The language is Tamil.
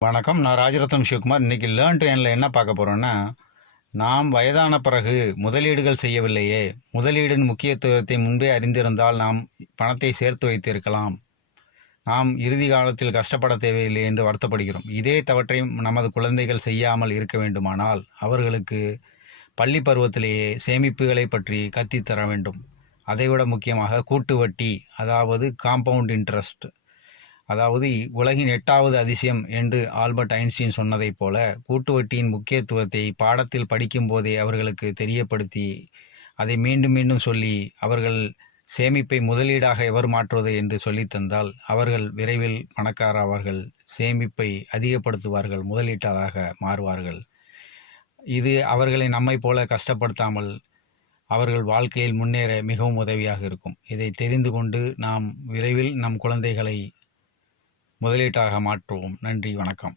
வணக்கம். நான் ராஜரத்னம் சிவகுமார். இன்றைக்கி லேர்ன் டு ஏர்னில் என்ன பார்க்க போகிறோன்னா, நாம் வயதான பிறகு முதலீடுகள் செய்யவில்லையே, முதலீடின் முக்கியத்துவத்தை முன்பே அறிந்திருந்தால் நாம் பணத்தை சேர்த்து வைத்திருக்கலாம். நாம் இறுதி காலத்தில் கஷ்டப்பட தேவையில்லை என்று வருத்தப்படுகிறோம். இதே தவற்றை நமது குழந்தைகள் செய்யாமல் இருக்க வேண்டுமானால் அவர்களுக்கு பள்ளி பருவத்திலேயே சேமிப்புகளை பற்றி கற்பித்தர வேண்டும். அதைவிட முக்கியமாக கூட்டு வட்டி, அதாவது காம்பவுண்ட் இன்ட்ரெஸ்ட், அதாவது உலகின் 8வது அதிசயம் என்று ஆல்பர்ட் ஐன்ஸ்டீன் சொன்னதைப் போல கூட்டு வட்டியின் முக்கியத்துவத்தை பாடத்தில் படிக்கும் போதே அவர்களுக்கு தெரியப்படுத்தி அதை மீண்டும் மீண்டும் சொல்லி அவர்கள் சேமிப்பை முதலீடாக எவர் மாற்றுவது என்று சொல்லித்தந்தால் அவர்கள் விரைவில் பணக்காரர்கள், சேமிப்பை அதிகப்படுத்துவார்கள், முதலீட்டாளராக மாறுவார்கள். இது அவர்களை நம்மை போல கஷ்டப்படுத்தாமல் அவர்கள் வாழ்க்கையில் முன்னேற மிகவும் உதவியாக இருக்கும். இதை தெரிந்து கொண்டு நாம் விரைவில் நம் குழந்தைகளை முதலீட்டாக மாற்றுவோம். நன்றி, வணக்கம்.